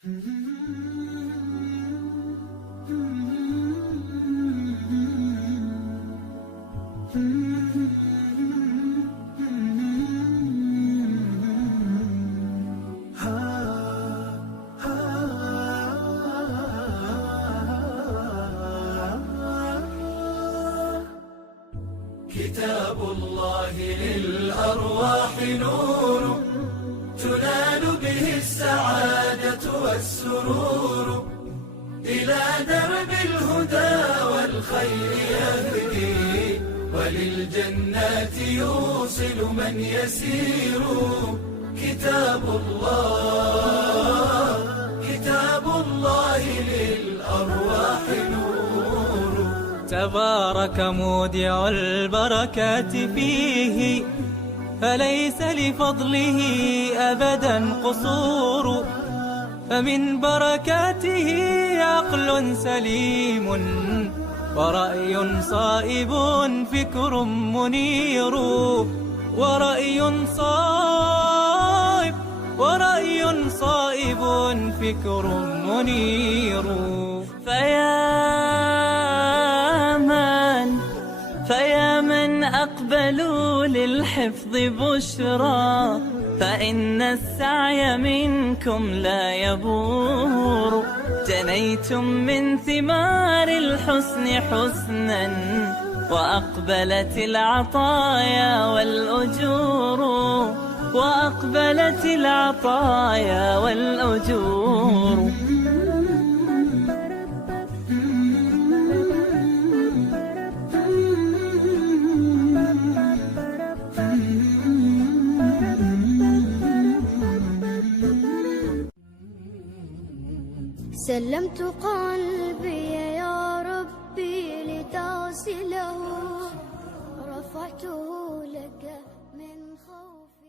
كتاب الله للأرواح نور، تنال به السعادة والسرور، إلى درب الهدى والخير يهدي، وللجنات يوصل من يسير. كتاب الله للأرواح نور. تبارك مودع البركات فيه، فليس لفضله أبدا قصور. فمن بركاته عقل سليم، ورأي صائب فكر منير، ورأي صائب فكر منير. فيا من أقبلوا للحفظ بشرى، فإن السعي منكم لا يبور. جنيتم من ثمار الحسن حسنا، وأقبلت العطايا والأجور، وأقبلت العطايا والأجور. سلمت قلبي يا ربي لتغسله، رفعته لك من خوف.